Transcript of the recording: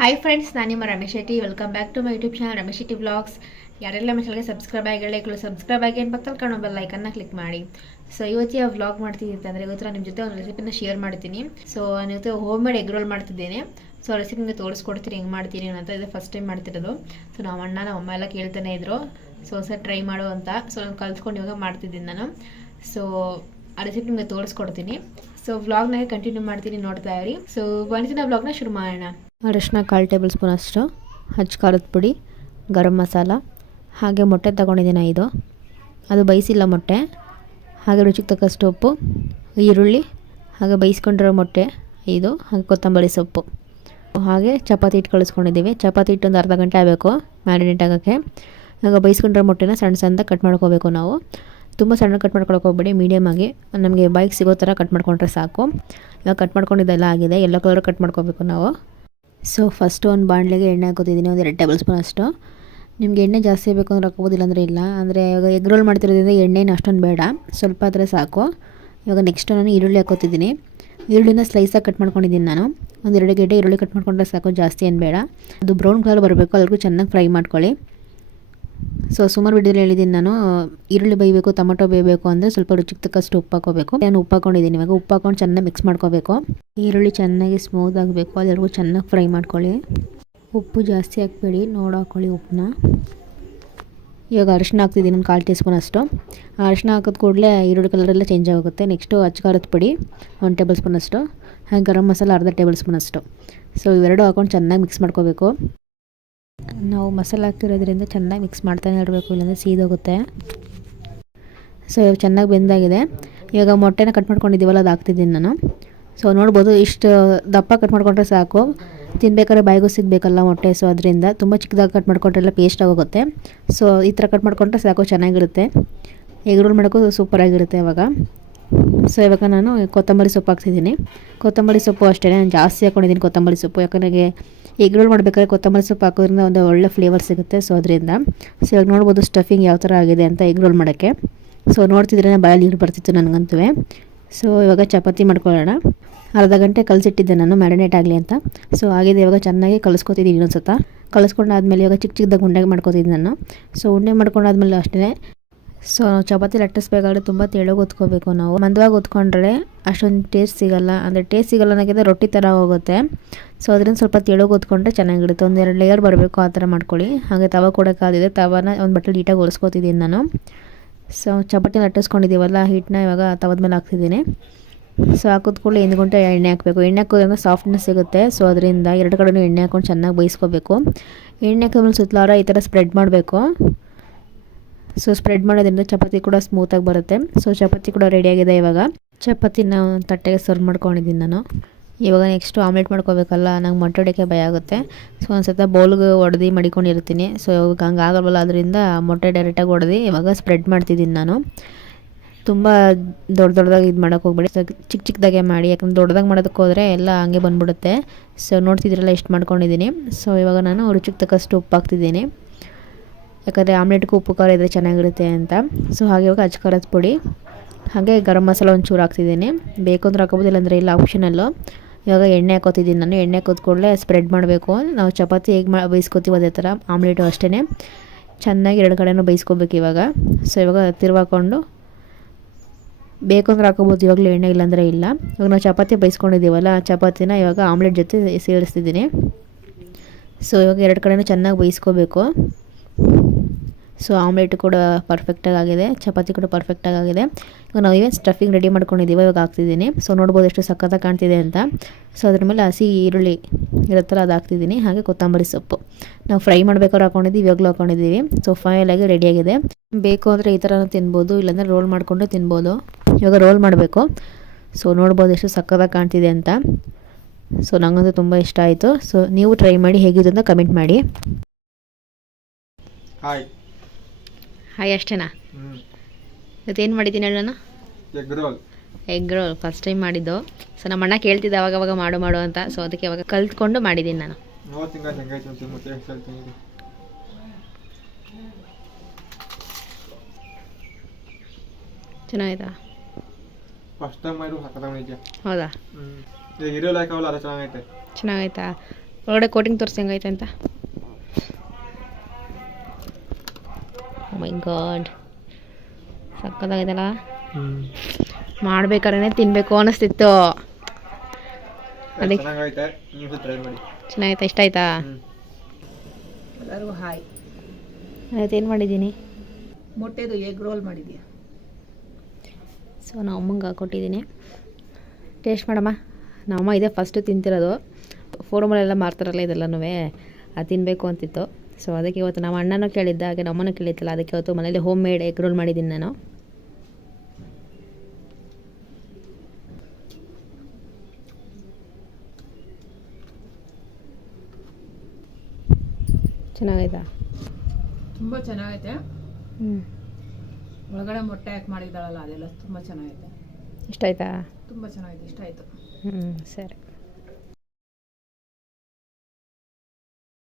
Hi friends, ನಾನು ನಿಮ್ಮ Ramesh Shetty. Welcome back to my YouTube channel Ramesh Shetty vlogs. ಯಾರೆಲ್ಲ ನಮ್ಮ ಚಾನಲ್ಗೆ ಸಬ್ಸ್ಕ್ರೈಬ್ ಆಗಿ ಏನು ಪಕ್ಕದಲ್ಲಿ ಕಾಣೋ ಬೆಲ್ ಐಕನ್ನ ಕ್ಲಿಕ್ ಮಾಡಿ. ಸೊ ಇವತ್ತು ವ್ಲಾಗ್ ಮಾಡ್ತೀನಿ ಅಂತಂದರೆ ಇವತ್ತು ನಾನು ನಿಮ್ಮ ಜೊತೆ ಒಂದು ರೆಸಿಪಿನ ಶೇರ್ ಮಾಡ್ತೀನಿ. ಸೊ ನಾನು ಇವತ್ತು ಹೋಮ್ ಮೇಡ್ ಎಗ್ ರೋಲ್ ಮಾಡ್ತಿದ್ದೇನೆ. ಸೊ ರೆಸಿಪಿ ನಿಮಗೆ ತೋರಿಸ್ಕೊಡ್ತೀನಿ ಹೆಂಗೆ ಮಾಡ್ತೀನಿ ಅಂತ. ಇದು ಫಸ್ಟ್ ಟೈಮ್ ಮಾಡ್ತಿರೋದು. ಸೊ ನಮ್ಮ ಅಣ್ಣ ನಮ್ಮ ಅಮ್ಮ ಎಲ್ಲ ಕೇಳ್ತಾನೆ ಇದ್ರು, ಸೊ ಸರ್ ಟ್ರೈ ಮಾಡು ಅಂತ. ಸೊ ನಾನು ಕಲ್ತ್ಕೊಂಡು ಇವಾಗ ಮಾಡ್ತಿದ್ದೀನಿ ನಾನು. ಸೊ ಆ ರೆಸಿಪಿ ನಿಮಗೆ ತೋರಿಸ್ಕೊಡ್ತೀನಿ. ಸೊ ವ್ಲಾಗ್ನಾಗೆ ಕಂಟಿನ್ಯೂ ಮಾಡ್ತೀನಿ, ನೋಡ್ತಾ ಇರಿ. ಸೊ ಒಂದಿನ ವ್ಲಾಗ್ನ ಶುರು ಮಾಡೋಣ. ಅರಿಶಿನ 1/4 ಟೇಬಲ್ ಸ್ಪೂನ್ ಅಷ್ಟು, ಹಚ್ಚ ಖಾರದ ಪುಡಿ, ಗರಂ ಮಸಾಲ, ಹಾಗೆ ಮೊಟ್ಟೆ ತಗೊಂಡಿದ್ದೀನಿ 5, ಅದು ಬೇಯಿಸಿಲ್ಲ ಮೊಟ್ಟೆ, ಹಾಗೆ ರುಚಿಗೆ ತಕ್ಕಷ್ಟು ಉಪ್ಪು, ಈರುಳ್ಳಿ, ಹಾಗೆ ಬೇಯಿಸ್ಕೊಂಡಿರೋ ಮೊಟ್ಟೆ 5, ಹಾಗೆ ಕೊತ್ತಂಬರಿ ಸೊಪ್ಪು, ಹಾಗೆ ಚಪಾತಿ ಹಿಟ್ಟು ಕಳಿಸ್ಕೊಂಡಿದ್ದೀವಿ. ಚಪಾತಿ ಹಿಟ್ಟು ಒಂದು ಅರ್ಧ ಗಂಟೆ ಆಗಬೇಕು ಮ್ಯಾರಿನೇಟ್ ಆಗೋಕ್ಕೆ. ಆಗ ಬೇಯಿಸ್ಕೊಂಡಿರೋ ಮೊಟ್ಟೆನ ಸಣ್ಣ ಸಣ್ಣದಾಗಿ ಕಟ್ ಮಾಡ್ಕೋಬೇಕು ನಾವು. ತುಂಬ ಸಣ್ಣ ಕಟ್ ಮಾಡ್ಕೊಳಕ್ಕೆ ಹೋಗ್ಬೇಡಿ, ಮೀಡಿಯಮಾಗಿ ನಮಗೆ ಬಾಯಿಗೆ ಸಿಗೋ ಥರ ಕಟ್ ಮಾಡ್ಕೊಂಡ್ರೆ ಸಾಕು. ಇವಾಗ ಕಟ್ ಮಾಡ್ಕೊಂಡಿದ್ದೆಲ್ಲ ಆಗಿದೆ, ಎಲ್ಲೋ ಕಲರ್ ಕಟ್ ಮಾಡ್ಕೋಬೇಕು ನಾವು. ಸೊ ಫಸ್ಟು ಒಂದು ಬಾಣಲೆಗೆ ಎಣ್ಣೆ ಹಾಕೋತಿದ್ದೀನಿ, ಒಂದು 2 ಟೇಬಲ್ ಸ್ಪೂನ್ ಅಷ್ಟು. ನಿಮಗೆ ಎಣ್ಣೆ ಜಾಸ್ತಿ ಬೇಕು ಅಂದ್ರೆ ಹಾಕೋಬೋದು, ಇಲ್ಲಾಂದರೆ ಇಲ್ಲ. ಅಂದರೆ ಇವಾಗ ಎಗ್ ರೋಲ್ ಮಾಡ್ತಿರೋದ್ರಿಂದ ಎಣ್ಣೆನ ಅಷ್ಟೊಂದು ಬೇಡ, ಸ್ವಲ್ಪ ಆದರೆ ಸಾಕು. ಇವಾಗ ನೆಕ್ಸ್ಟು ನಾನು ಈರುಳ್ಳಿ ಹಾಕೋತಿದ್ದೀನಿ. ಈರುಳ್ಳಿನ ಸ್ಲೈಸಾಗಿ ಕಟ್ ಮಾಡ್ಕೊಂಡಿದ್ದೀನಿ ನಾನು. ಒಂದು 2 ಗೆಡ್ಡೆ ಈರುಳ್ಳಿ ಕಟ್ ಮಾಡ್ಕೊಂಡ್ರೆ ಸಾಕು, ಜಾಸ್ತಿ ಏನು ಬೇಡ. ಅದು ಬ್ರೌನ್ ಕಲರ್ ಬರಬೇಕು, ಅಲ್ಲಿಗೂ ಚೆನ್ನಾಗಿ ಫ್ರೈ ಮಾಡ್ಕೊಳ್ಳಿ. ಸೊ ಸುಮಾರು ವಿಡಿಯೋದಲ್ಲಿ ಹೇಳಿದ್ದೀನಿ ನಾನು, ಈರುಳ್ಳಿ ಬೇಯಬೇಕು, ಟೊಮೊಟೊ ಬೇಯಬೇಕು ಅಂದರೆ ಸ್ವಲ್ಪ ರುಚಿಗೆ ತಕ್ಕಷ್ಟು ಉಪ್ಪು ಹಾಕೋಬೇಕು. ನಾನು ಉಪ್ಪು ಹಾಕೊಂಡಿದ್ದೀನಿ. ಇವಾಗ ಉಪ್ಪು ಹಾಕೊಂಡು ಚೆನ್ನಾಗಿ ಮಿಕ್ಸ್ ಮಾಡ್ಕೋಬೇಕು. ಈರುಳ್ಳಿ ಚೆನ್ನಾಗಿ ಸ್ಮೂತ್ ಆಗಬೇಕು, ಅದೆಲ್ಲರಿಗೂ ಚೆನ್ನಾಗಿ ಫ್ರೈ ಮಾಡ್ಕೊಳ್ಳಿ. ಉಪ್ಪು ಜಾಸ್ತಿ ಹಾಕ್ಬೇಡಿ, ನೋಡಿ ಹಾಕ್ಕೊಳ್ಳಿ ಉಪ್ಪನ್ನ. ಇವಾಗ ಅರಿಶಿನ ಹಾಕ್ತಿದ್ದೀನಿ, ಒಂದು 1/4 ಟೀ ಸ್ಪೂನ್ ಅಷ್ಟು. ಅರಿಶಿನ ಹಾಕಿದ ಕೂಡಲೇ ಈರುಳ್ಳಿ ಕಲರೆಲ್ಲ ಚೇಂಜ್ ಆಗುತ್ತೆ. ನೆಕ್ಸ್ಟು ಅಚ್ಚ ಖಾರದ ಪುಡಿ 1 ಟೇಬಲ್ ಸ್ಪೂನ್ ಅಷ್ಟು, ಹಾಗೆ ಗರಂ ಮಸಾಲ ಅರ್ಧ ಟೇಬಲ್ ಸ್ಪೂನ್ ಅಷ್ಟು. ಸೊ ಇವೆರಡು ಹಾಕೊಂಡು ಚೆನ್ನಾಗಿ ಮಿಕ್ಸ್ ಮಾಡ್ಕೋಬೇಕು. ನಾವು ಮಸಾಲೆ ಹಾಕ್ತಿರೋದ್ರಿಂದ ಚೆನ್ನಾಗಿ ಮಿಕ್ಸ್ ಮಾಡ್ತಾನೆ ಇರಬೇಕು, ಇಲ್ಲಾಂದರೆ ಸೀದೋಗುತ್ತೆ. ಸೊ ಇವಾಗ ಚೆನ್ನಾಗಿ ಬೆಂದಾಗಿದೆ. ಇವಾಗ ಮೊಟ್ಟೆನ ಕಟ್ ಮಾಡ್ಕೊಂಡಿದ್ದೀವಲ್ಲ, ಅದು ಹಾಕ್ತಿದ್ದೀನಿ ನಾನು. ಸೊ ನೋಡ್ಬೋದು, ಇಷ್ಟು ದಪ್ಪ ಕಟ್ ಮಾಡ್ಕೊಂಡ್ರೆ ಸಾಕು. ತಿನ್ಬೇಕಾದ್ರೆ ಬಾಯಿಗೂ ಸಿಗಬೇಕಲ್ಲ ಮೊಟ್ಟೆ, ಸೊ ಅದರಿಂದ ತುಂಬ ಚಿಕ್ಕದಾಗಿ ಕಟ್ ಮಾಡ್ಕೊಂಡ್ರೆಲ್ಲ ಪೇಸ್ಟ್ ಆಗೋಗುತ್ತೆ. ಸೊ ಈ ಥರ ಕಟ್ ಮಾಡ್ಕೊಂಡ್ರೆ ಸಾಕು, ಚೆನ್ನಾಗಿರುತ್ತೆ. ಎಗ್ ರೋಲ್ ಮಾಡೋಕ್ಕೂ ಸೂಪರಾಗಿರುತ್ತೆ ಅವಾಗ. ಸೊ ಇವಾಗ ನಾನು ಕೊತ್ತಂಬರಿ ಸೊಪ್ಪು ಹಾಕ್ತಿದ್ದೀನಿ. ಕೊತ್ತಂಬರಿ ಸೊಪ್ಪು ಅಷ್ಟೇ, ನಾನು ಜಾಸ್ತಿ ಹಾಕ್ಕೊಂಡಿದ್ದೀನಿ ಕೊತ್ತಂಬರಿ ಸೊಪ್ಪು. ಯಾಕಂದರೆ ಎಗ್ ರೋಲ್ ಮಾಡಬೇಕಾದ್ರೆ ಕೊತ್ತಂಬರಿ ಸೊಪ್ಪು ಹಾಕೋದ್ರಿಂದ ಒಂದು ಒಳ್ಳೆ ಫ್ಲೇವರ್ ಸಿಗುತ್ತೆ. ಸೊ ಅದರಿಂದ ಸೊ ಇವಾಗ ನೋಡ್ಬೋದು ಸ್ಟಫಿಂಗ್ ಯಾವ ಥರ ಆಗಿದೆ ಅಂತ ಎಗ್ ರೋಲ್ ಮಾಡೋಕ್ಕೆ. ಸೊ ನೋಡ್ತಿದ್ರೆ ಬಾಯಲ್ಲಿ ನೀರು ಬರ್ತಿತ್ತು ನನಗಂತೂ. ಸೊ ಇವಾಗ ಚಪಾತಿ ಮಾಡ್ಕೊಳ್ಳೋಣ. ಅರ್ಧ ಗಂಟೆ ಕಲಸಿಟ್ಟಿದ್ದೆ ನಾನು ಮ್ಯಾರಿನೇಟ್ ಆಗಲಿ ಅಂತ. ಸೊ ಆಗಿದೆ, ಇವಾಗ ಚೆನ್ನಾಗಿ ಕಲಿಸ್ಕೊತಿದ್ದೀನಿ ಇನ್ನೊಂದು ಸತ. ಕಲಿಸ್ಕೊಂಡಾದ್ಮೇಲೆ ಇವಾಗ ಚಿಕ್ಕ ಚಿಕ್ಕದಾಗಿ ಉಂಡೆ ಮಾಡ್ಕೊತಿದ್ದೀನಿ ನಾನು. ಸೊ ಉಂಡೆ ಮಾಡ್ಕೊಂಡಾದ್ಮೇಲೆ ಅಷ್ಟೇ. ಸೊ ಚಪಾತಿ ಲಟ್ಟಿಸ್ಬೇಕಾದ್ರೆ ತುಂಬ ತೆಳ್ಳಗೆ ಒತ್ಕೋಬೇಕು ನಾವು. ಮಂದವಾಗಿ ಒತ್ಕೊಂಡ್ರೆ ಅಷ್ಟೊಂದು ಟೇಸ್ಟ್ ಸಿಗೋಲ್ಲ. ಅಂದರೆ ಟೇಸ್ಟ್ ಸಿಗೋಲ್ಲ ಅನ್ನೋಕ್ಕಿಂತ ರೊಟ್ಟಿ ಥರ ಹೋಗುತ್ತೆ. ಸೊ ಅದರಿಂದ ಸ್ವಲ್ಪ ತೆಳ್ಳಗೆ ಒತ್ಕೊಂಡ್ರೆ ಚೆನ್ನಾಗಿರುತ್ತೆ. ಒಂದು 2 ಲೇಯರ್ ಬರಬೇಕು, ಆ ಥರ ಮಾಡ್ಕೊಳ್ಳಿ. ಹಾಗೆ ತವ ಕೂಡ ಕಾದಿದೆ, ತವನ ಒಂದು ಬಟ್ಟೆ ನೀಟಾಗಿ ಒರೆಸ್ಕೊತಿದ್ದೀನಿ ನಾನು. ಸೊ ಚಪಾತಿ ಲಟ್ಟಿಸ್ಕೊಂಡಿದ್ದೀವಲ್ಲ, ಹಿಟ್ಟನ್ನ ಇವಾಗ ತವದ ಮೇಲೆ ಹಾಕ್ತಿದ್ದೀನಿ. ಸೊ ಹಾಕಿದ ಕೂಡಲೇ 1 ಗಂಟೆ ಎಣ್ಣೆ ಹಾಕಬೇಕು. ಎಣ್ಣೆ ಹಾಕೋದ್ರಿಂದ ಸಾಫ್ಟ್ನೆಸ್ ಸಿಗುತ್ತೆ. ಸೊ ಅದರಿಂದ 2 ಕಡೆಯೂ ಎಣ್ಣೆ ಹಾಕ್ಕೊಂಡು ಚೆನ್ನಾಗಿ ಬೇಯಿಸ್ಕೋಬೇಕು. ಎಣ್ಣೆ ಹಾಕೋದ್ಮೇಲೆ ಸುತ್ತಲಾರ ಈ ಥರ ಸ್ಪ್ರೆಡ್ ಮಾಡಬೇಕು. ಸೊ ಸ್ಪ್ರೆಡ್ ಮಾಡೋದ್ರಿಂದ ಚಪಾತಿ ಕೂಡ ಸ್ಮೂತಾಗಿ ಬರುತ್ತೆ. ಸೊ ಚಪಾತಿ ಕೂಡ ರೆಡಿಯಾಗಿದೆ. ಇವಾಗ ಚಪಾತಿನ ತಟ್ಟೆಗೆ ಸರ್ವ್ ಮಾಡ್ಕೊಂಡಿದ್ದೀನಿ ನಾನು. ಇವಾಗ ನೆಕ್ಸ್ಟು ಆಮ್ಲೆಟ್ ಮಾಡ್ಕೋಬೇಕಲ್ಲ, ನಂಗೆ ಮೊಟ್ಟೆ ಹೊಡೆಯೋಕ್ಕೆ ಭಯ ಆಗುತ್ತೆ. ಸೊ ಒಂದು ಸತ ಬೌಲ್ಗೆ ಹೊಡೆದು ಮಡಿಕೊಂಡಿರ್ತೀನಿ. ಸೊ ಇವಾಗ ಹಂಗೆ ಆಗಲ್ವಲ್ಲ, ಅದರಿಂದ ಮೊಟ್ಟೆ ಡೈರೆಕ್ಟಾಗಿ ಹೊಡೆದು ಇವಾಗ ಸ್ಪ್ರೆಡ್ ಮಾಡ್ತಿದ್ದೀನಿ ನಾನು. ತುಂಬ ದೊಡ್ಡದಾಗಿ ಇದು ಮಾಡೋಕ್ಕೆ ಹೋಗ್ಬೇಡಿ, ಚಿಕ್ಕ ಚಿಕ್ಕದಾಗೆ ಮಾಡಿ. ಯಾಕಂದ್ರೆ ದೊಡ್ಡದಾಗಿ ಮಾಡೋದಕ್ಕೆ ಹೋದರೆ ಎಲ್ಲ ಹಂಗೆ ಬಂದ್ಬಿಡುತ್ತೆ. ಸೊ ನೋಡ್ತಿದ್ರಲ್ಲ ಎಷ್ಟು ಮಾಡ್ಕೊಂಡಿದ್ದೀನಿ. ಸೊ ಇವಾಗ ನಾನು ರುಚಿಗೆ ತಕ್ಕಷ್ಟು ಉಪ್ಪು ಹಾಕ್ತಿದ್ದೀನಿ, ಯಾಕಂದರೆ ಆಮ್ಲೆಟ್ಗೂ ಉಪ್ಪು ಖಾರ ಇದ್ದರೆ ಚೆನ್ನಾಗಿರುತ್ತೆ ಅಂತ. ಸೊ ಹಾಗೆ ಇವಾಗ ಅಚ್ಚ ಖಾರದ ಪುಡಿ, ಹಾಗೆ ಗರಂ ಮಸಾಲ ಒಂಚೂರು ಹಾಕ್ತಿದ್ದೀನಿ. ಬೇಕು ಅಂದ್ರೆ ಹಾಕೋಬೋದು, ಇಲ್ಲಾಂದರೆ ಇಲ್ಲ, ಆಪ್ಷನಲ್ಲು. ಇವಾಗ ಎಣ್ಣೆ ಹಾಕೋತಿದ್ದೀನಿ ನಾನು. ಎಣ್ಣೆ ಹಾಕೋದ್ ಕೂಡಲೇ ಸ್ಪ್ರೆಡ್ ಮಾಡಬೇಕು. ನಾವು ಚಪಾತಿ ಹೇಗೆ ಬೇಯಿಸ್ಕೊತೀವಿ ಅದೇ ಥರ ಆಮ್ಲೆಟು ಅಷ್ಟೇ. ಚೆನ್ನಾಗಿ 2 ಕಡೆನೂ ಬೇಯಿಸ್ಕೋಬೇಕು ಇವಾಗ. ಸೊ ಇವಾಗ ತಿರುವಾಕೊಂಡು ಬೇಕು ಅಂದ್ರೆ ಹಾಕೋಬೋದು ಇವಾಗಲೂ ಎಣ್ಣೆ, ಇಲ್ಲಾಂದರೆ ಇಲ್ಲ. ಇವಾಗ ನಾವು ಚಪಾತಿ ಬೇಯಿಸ್ಕೊಂಡಿದ್ದೀವಲ್ಲ, ಚಪಾತಿನ ಇವಾಗ ಆಮ್ಲೆಟ್ ಜೊತೆ ಸೇರಿಸ್ತಿದ್ದೀನಿ. ಸೊ ಇವಾಗ 2 ಕಡೆನೂ ಚೆನ್ನಾಗಿ ಬೇಯಿಸ್ಕೋಬೇಕು. ಸೊ ಆಮ್ಲೆಟ್ ಕೂಡ ಪರ್ಫೆಕ್ಟಾಗಿ ಆಗಿದೆ, ಚಪಾತಿ ಕೂಡ ಪರ್ಫೆಕ್ಟಾಗಿ ಆಗಿದೆ. ಇವಾಗ ನಾವು ಇವನ್ ಸ್ಟಫಿಂಗ್ ರೆಡಿ ಮಾಡ್ಕೊಂಡಿದ್ದೀವಿ, ಇವಾಗ ಹಾಕ್ತಿದ್ದೀನಿ. ಸೊ ನೋಡ್ಬೋದು ಎಷ್ಟು ಸಖತ್ತಾಗಿ ಕಾಣ್ತಿದೆ ಅಂತ. ಸೊ ಅದ್ರ ಮೇಲೆ ಹಸಿ ಈರುಳ್ಳಿ ಇರುತ್ತಲ್ಲ, ಅದು ಹಾಕ್ತಿದ್ದೀನಿ. ಹಾಗೆ ಕೊತ್ತಂಬರಿ ಸೊಪ್ಪು ನಾವು ಫ್ರೈ ಮಾಡ್ಬೇಕಾದ್ರೆ ಹಾಕೊಂಡಿದ್ದೀವಿ, ಇವಾಗಲೂ ಹಾಕೊಂಡಿದ್ದೀವಿ. ಸೊ ಫೈನಲಾಗಿ ರೆಡಿಯಾಗಿದೆ. ಬೇಕು ಅಂದರೆ ಈ ಥರನೂ ತಿನ್ಬೋದು, ಇಲ್ಲಾಂದರೆ ರೋಲ್ ಮಾಡಿಕೊಂಡು ತಿನ್ಬೋದು. ಇವಾಗ ರೋಲ್ ಮಾಡಬೇಕು. ಸೊ ನೋಡ್ಬೋದು ಎಷ್ಟು ಸಖತ್ತಾಗಿ ಕಾಣ್ತಿದೆ ಅಂತ. ಸೊ ನನಗಂತೂ ತುಂಬ ಇಷ್ಟ ಆಯಿತು. ಸೊ ನೀವು ಟ್ರೈ ಮಾಡಿ, ಹೇಗಿದೆ ಅಂತ ಕಮೆಂಟ್ ಮಾಡಿ. ಹಾಯ್ ಅಷ್ಟೇನಾ? ಇವತ್ತೇನು ಮಾಡಿದ್ದೀನಿ ಹೇಳಿ ನಾನು? ಎಗ್ ರೋಲ್ ಫಸ್ಟ್ ಟೈಮ್ ಮಾಡಿದ್ದು. ಸೊ ನಮ್ಮ ಅಣ್ಣ ಕೇಳ್ತಿದ್ದೆ ಅವಾಗ ಮಾಡು ಅಂತ. ಸೊ ಅದಕ್ಕೆ ಅವಾಗ ಕಲ್ತ್ಕೊಂಡು ಮಾಡಿದ್ದೀನಿ ನಾನು. ಚೆನ್ನಾಗಿತ್ತಾ? ಹೌದಾ? ಚೆನ್ನಾಗೈತಾ? ಒಳಗಡೆ ಕೋಟಿಂಗ್ ತೋರಿಸಿ ಹೆಂಗೈತೆ ಅಂತ. ಮೈ ಗಾಡ್ ಸಕ್ಕತ್ತಾಗೈತಲ್ಲ. ಮಾಡ್ಬೇಕಾದ್ರೆ ತಿನ್ನಬೇಕು ಅನ್ನಿಸ್ತಿತ್ತು. ಅದಕ್ಕೆ ಚೆನ್ನಾಗೈತಾ? ಇಷ್ಟ ಆಯ್ತಾ? ಎಲ್ಲರಿಗೂ ಹಾಯ್. ಏನು ಮಾಡಿದ್ದೀನಿ? ಮೊಟ್ಟೆದು ಎಗ್ ರೋಲ್ ಮಾಡಿದ್ಯಾ? ಸೊ ನಾವು ಅಮ್ಮಂಗೆ ಹಾಕ್ಕೊಟ್ಟಿದ್ದೀನಿ. ಟೇಸ್ಟ್ ಮಾಡಮ್ಮ. ನಮ್ಮಮ್ಮ ಇದೇ ಫಸ್ಟು ತಿಂತಿರೋದು. ಫೋರಮಲ್ಲೆಲ್ಲ ಮಾರ್ತಾರಲ್ಲ ಇದೆಲ್ಲನೂ ಅದು ತಿನ್ನಬೇಕು ಅಂತಿತ್ತು. ಸೊ ಅದಕ್ಕೆ ಇವತ್ತು ನಮ್ಮ ಅಣ್ಣನೂ ಕೇಳಿದ್ದ, ಹಾಗೆ ನಮ್ಮನೂ ಕೇಳಿತ್ತಲ್ಲ, ಅದಕ್ಕೆ ಇವತ್ತು ಮನೇಲಿ ಹೋಮ್ ಮೇಡ್ ಎಗ್ ರೋಲ್ ಮಾಡಿದ್ದೀನಿ ನಾನು. ಚೆನ್ನಾಗೈತಾ? ತುಂಬ ಚೆನ್ನಾಗೈತೆ. ಒಳಗಡೆ ಮೊಟ್ಟೆ ಹಾಕಿ ಮಾಡಿದ್ದಾಳಲ್ಲ ಅದೆಲ್ಲ ತುಂಬ ಚೆನ್ನಾಗೈತೆ. ಇಷ್ಟ ಆಯ್ತಾ? ತುಂಬ ಚೆನ್ನಾಗಿದೆ, ಇಷ್ಟ ಆಯಿತು. ಸರಿ.